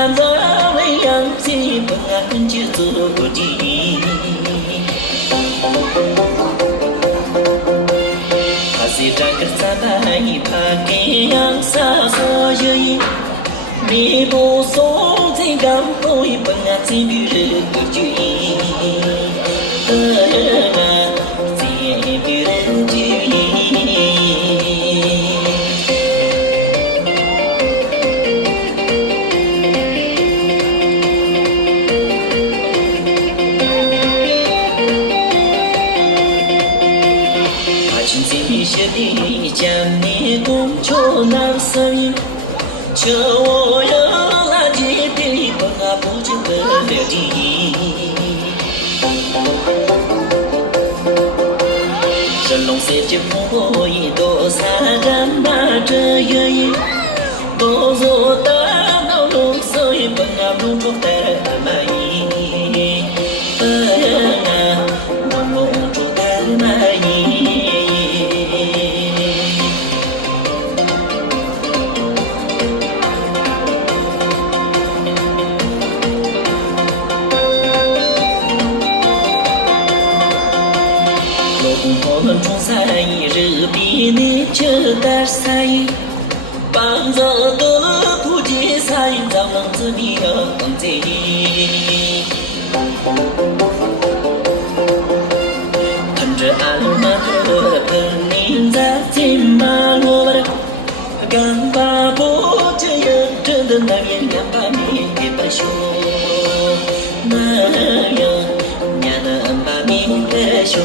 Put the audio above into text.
三个为养鸡，不俺就做鸡。他是这个三百他给养啥所有，你不送这个不一不俺这女人居。你将你公主那声音，求我有那几笔不啊不就得了的。神龙三界佛一多三人把这原因，多做的那龙所以不啊如出的满意，如出的满意。我们中山一日比你就得赛，帮着的不计赛，让人子民要放在。看着阿鲁玛的本领在金马路的，干巴不这样真的那样干巴面的不修，那样伢那把面的修。